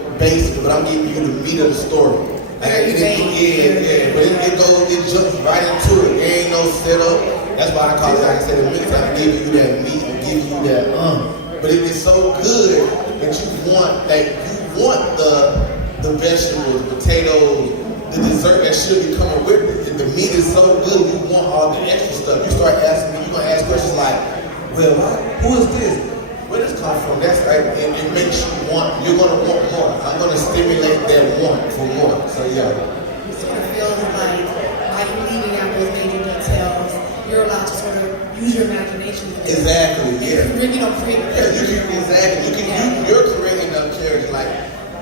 basic, but I'm giving you the meat of the story. But it jumps right into it. There ain't no setup. That's why I call it, like I said, the mix. I'm giving you that meat and giving you that But it's so good that you want the vegetables, the potatoes, the dessert that should be coming with it. And the meat is so good, you want all the extra stuff. You start asking me, you're gonna ask questions like, well, who is this? Where does this come from? That's right, and it makes you want, you're gonna want more. I'm gonna stimulate that want for more. So yeah. It sort of feels like by you leaving out those major details, you're allowed to sort of use your imagination. Exactly, yeah. You know, create a character. You're creating a character. Like,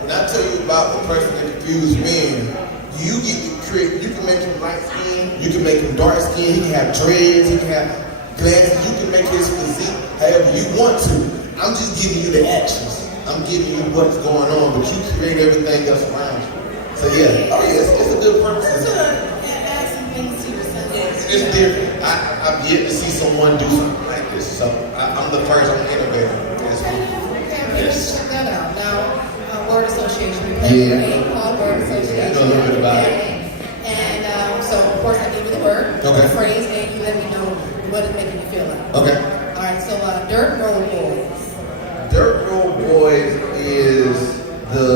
when I tell you about the person that confused men, you get to create, you can make him light skin, you can make him dark skin, he can have dreads, he can have glasses, you can make his physique however you want to. I'm just giving you the actions. I'm giving you what's going on, but you create everything else around you. So yeah, it's a good purpose. Add some things to yourself. It's different. I've yet to see someone do something like this. So I'm the first. I'm an innovator. Yes. Check that out. Now, word association. We play a game called word association. I know a little bit about it. And so, of course, I give you the word, the phrase, and you let me know what it's making you feel like. Okay. All right. So, Dirt Road Boys. Dirt Road Boys is the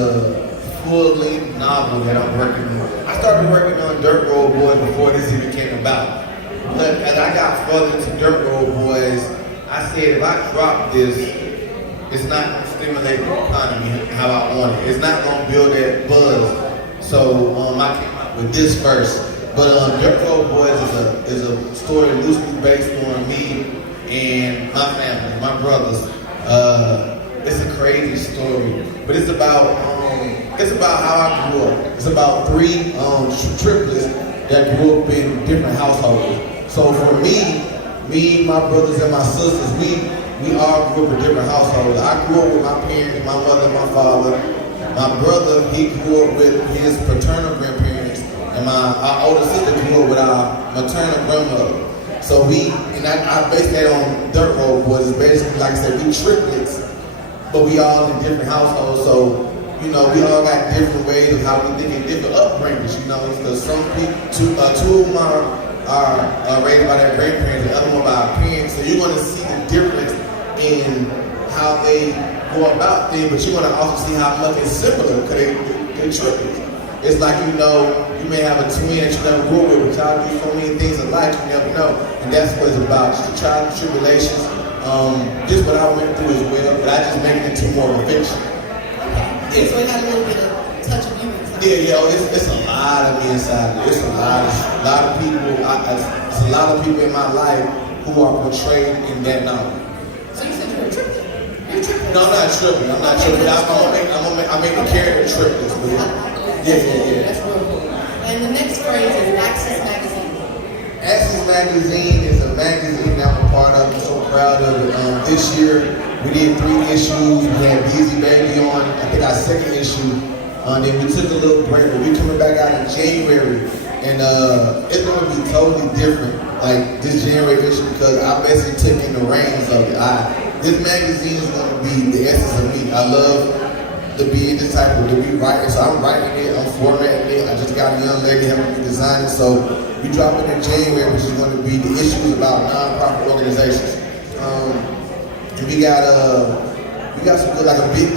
full-length novel that I'm working on. I started working on Dirt Road Boys before this even came about. But as I got further into Dirt Road Boys, I said if I drop this, it's not going to stimulate the economy how I want it. It's not going to build that buzz. So I came out with this first. But Dirt Road Boys is a story loosely based on me and my family, my brothers. It's a crazy story, but it's about how I grew up. It's about three triplets that grew up in different households. So for me, my brothers and my sisters, we all grew up in different households. I grew up with my parents, my mother and my father. My brother, he grew up with his paternal grandparents, and our older sister grew up with our maternal grandmother. So I based that on Dirt Road Boys. It's basically, like I said, we triplets, but we all in different households. So, we all got different ways of how we think and different upbringings, because some people, two of them are raised by their grandparents, the other one by our parents. So you're going to see the difference in how they go about things, but you're going to also see how much it's similar, because they're triplets. It's like, you may have a twin that you never grew up with, but y'all do so many things alike, you never know. And that's what it's about, just the trials and tribulations. Just what I went through as well, but I just make it into more of a fiction. Okay. So it had a little bit of touch of you inside. It's a lot of me inside. It's a lot of people. It's a lot of people in my life who are portrayed in that novel. So you said you're a triplet. You're triplets. No, I'm not tripping. I'm making the character triplets. Yeah. That's real cool. And the next phrase is Access Magazine. Access Magazine is a magazine that I'm a part of. I'm so proud of it. This year, we did 3 issues. We had Busy Baby on, I think our 2nd issue. Then we took a little break, but we're coming back out in January. And it's going to be totally different, like this January issue, because I basically took in the reins of it. This magazine is going to be the essence of me. I love to be in this type of, to be writing. So I'm writing it, I'm formatting it. I just got a young lady helping me design it. So we drop it in January, which is going to be the issues about nonprofit organizations. And we got some good, like a big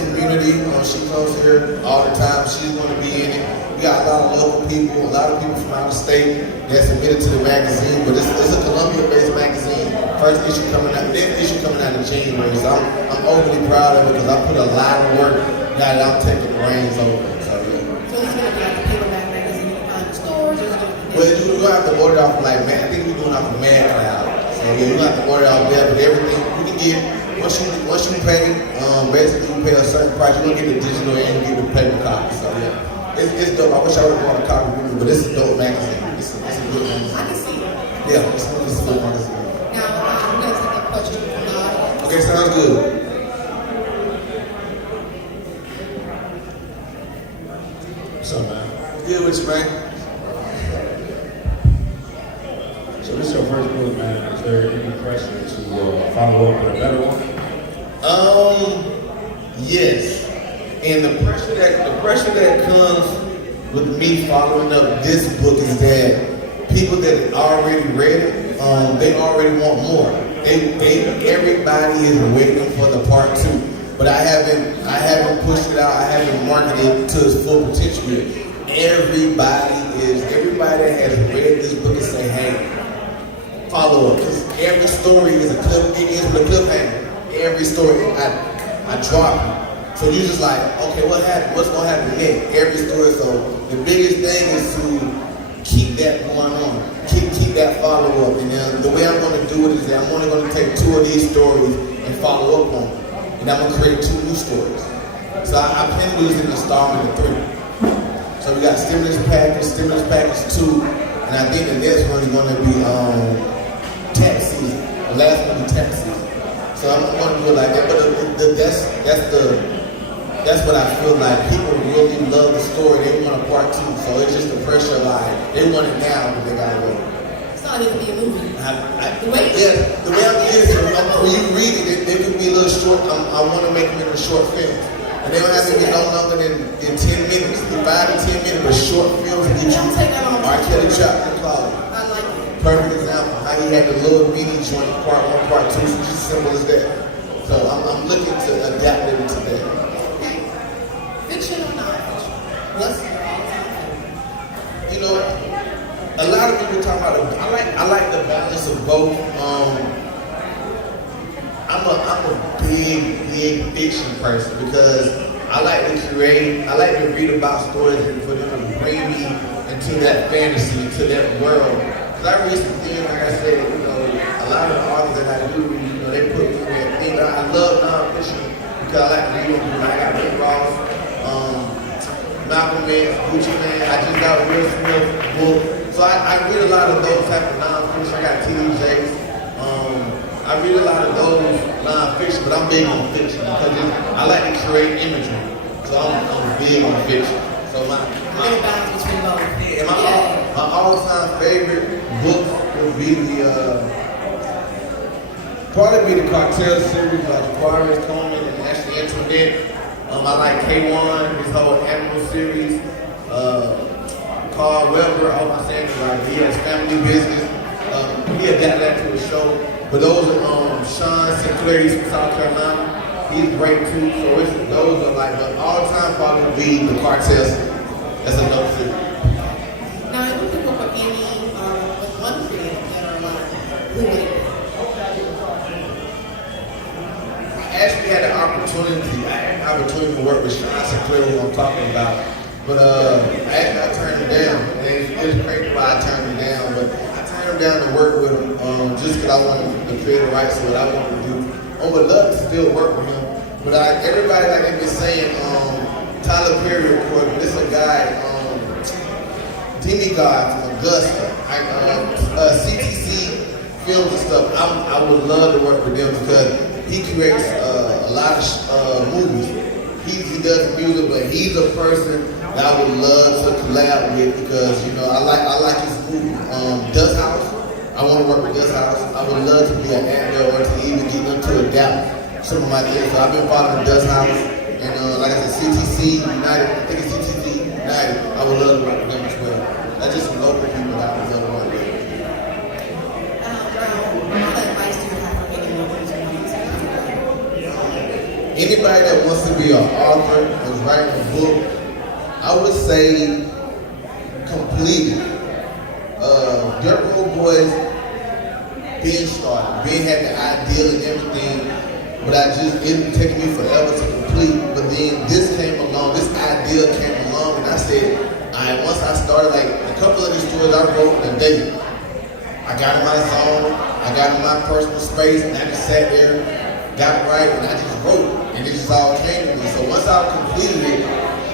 community. She comes here all the time. She's going to be in it. We got a lot of local people, a lot of people from out of state that submitted to the magazine. But it's a Columbia-based magazine. First issue coming out, next issue coming out in January. So I'm overly proud of it because I put a lot of work now that I'm taking the reins over. So yeah. So it's going to be like a paperback magazine you can find in stores. Well, you're going to have to order it off like I think we're doing off of Mad Cloud. So yeah, you're going to have to order it off there, but everything you can get. Once you pay, basically you pay a certain price, you're gonna get the digital and you get the paper copy. So yeah, it's dope. I wish I would have bought a copy with me, but it's a dope magazine. It's a good magazine. I can see it. Yeah, it's a good magazine. Now I'm gonna take a question from the audience. Okay, sounds good. What's up, man? Good with you, man. So this is your first book, man. Is there any pressure to follow up with a better one? Yes. And the pressure that comes with me following up this book is that people that already read it, they already want more. Everybody is waiting for the part 2. But I haven't pushed it out. I haven't marketed it to its full potential yet. Everybody has read this book and say, hey, follow up. Because every story is a cliffhanger. Every story I drop it. So you're just like, okay, what happened? What's gonna happen next? Every story. So the biggest thing is to keep that going on. Keep that follow up. And then the way I'm gonna do it is that I'm only gonna take 2 of these stories and follow up on them. And I'm gonna create 2 new stories. So I plan to do this in installment of 3. So we got stimulus package 2, and I think the next one is gonna be tax season. The last one is tax season. So I'm gonna do it like that. But that's what I feel like. People really love the story. They want a part 2. So it's just the pressure, like they want it now, but they gotta wait. It's not even be a movie. The way I'm doing it, when you read it, they could be a little short. I want to make them into short films. And they don't have to be no longer than 10 minutes, 5 to 10 minutes, but short films get you. Don't take that on. R. Kelly Chapter Closet. I like it. Perfect example. How he had the little mini joint, part 1, part 2, so just simple as that. So I'm looking to adapt it into that. Okay. Fiction or non-fiction? What's your all-time favorite? You know, a lot of people talk about it. I like the balance of both. I'm a big fiction person because I like to create. I like to read about stories and for them to bring me into that fantasy, into that world. Because I read some things, like I said, you know, a lot of the authors that I do read, you know, they put me in that thing. But I love non-fiction because I like to read them. I got Rick Ross, Malcolm X, Gucci Man. I just got Will Smith book. So I read a lot of those type of non-fiction. I got T.D. Jakes. I read a lot of those non-fiction, but I'm big on fiction because I like to create imagery. So I'm big on fiction. So my balance between both. Yeah, my all-time favorite book would be probably the Cartel series by Jabari Coleman and Ashley Antoinette. I like K1, his whole animal series. Carl Weber, I hope I'm saying it right. He has Family Business. He adapted that to a show. But those are Sean Sinclair, he's from South Carolina. He's great too. So those are like the all-time probably be the Cartel series. That's a dope series. Now, if you could look up any one creator that are alive, who would it be? I actually had the opportunity to work with Sean Sinclair, who I'm talking about. But I turned him down. And it's crazy why I turned him down. But I turned him down to work with him just because I wanted the creative rights to what I wanted to do. I would love to still work with him. But everybody, like they've been saying, Tyler Perry recorded. This is a guy, Demigod from Augusta, CTC films and stuff. I would love to work with them because he creates a lot of movies. He does music, but he's a person that I would love to collab with because, you know, I like his movie. Dust House. I want to work with Dust House. I would love to be an actor or to even get them to adapt some of my things. So I've been following Dust House and like I said, CTC United. I think it's CTC United. I would love to work with them as well. That's just some local people that I would love to work with. What advice do you have for anyone who's Anybody that wants to be an author or writing a book, I would say complete it. Dirt Road Boys been started, been had the idea and everything, but it took me forever to complete. But then this came along, this idea came along, and I said, once I started, like a couple of these stories I wrote in a day. I got in my zone, I got in my personal space, and I just sat there, got it right, and I just wrote, and it just all came to me. So once I completed it,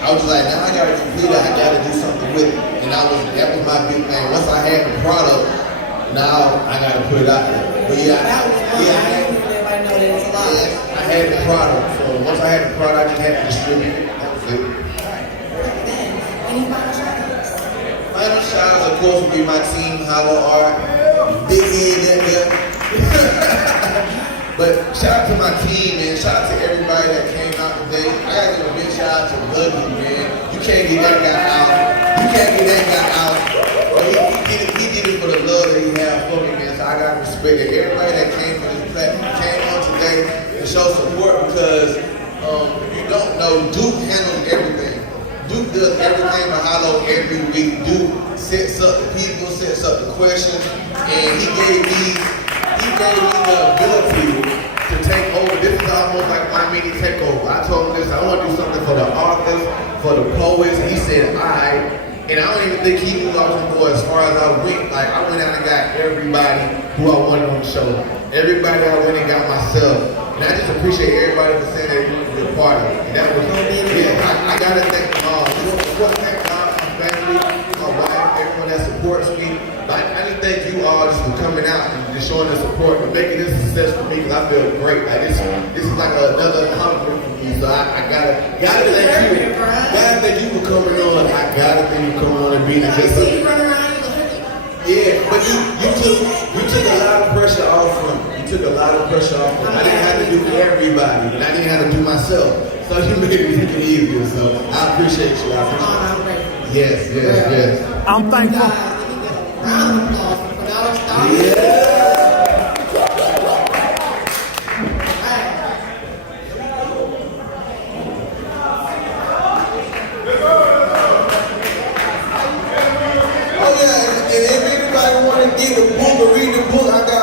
I was like, now I gotta complete it, I gotta do something with it. And that was my big thing. Once I had the product, now I gotta put it out there. But everybody know that it's a lot. Yeah, I had the product. So once I had the product, I just had to distribute it. That was it. Any final shout-outs? Final shout-outs, of course, would be my team, Hollow Art, big head in there. But shout out to my team, man. Shout out to everybody that came out today. I gotta give a big shout out out to Dougie, man. You can't get that guy out. You can't get that guy out. But he did it for the love that he had for me, man. So I got to respect it. Everybody that came to this platform came on today to show support because if you don't know, Duke handles everything. Duke does everything behind every week. Duke sets up the people, sets up the questions, and he gave me the ability to take over. This is almost like my mini takeover. I told him this, I want to do something for the authors, for the poets, and he said, all right. And I don't even think he knew I was going to go as far as I went. Like, I went out and got everybody who I wanted on the show. Everybody I went and got myself. And I just appreciate everybody for saying they wanted to be a part of it. And that was, I got to thank them all. Of course, thank God, my family, my wife, everyone that supports me. But I just thank you all just for coming out and just showing the support and making this a success for me because I feel great. Like, this is like another accomplishment for me. So I gotta thank you. Gotta thank you for coming on. I gotta thank you for coming on and being a guest. Yeah, but you took a lot of pressure off from me. You took a lot of pressure off from me. I didn't have to do everybody, and I didn't have to do myself. So you made it easier. So I appreciate you. I appreciate you. Yes. I'm thankful. Round of applause for Cstar. Yeah. Oh yeah, and if anybody want to get a book or read the book, I got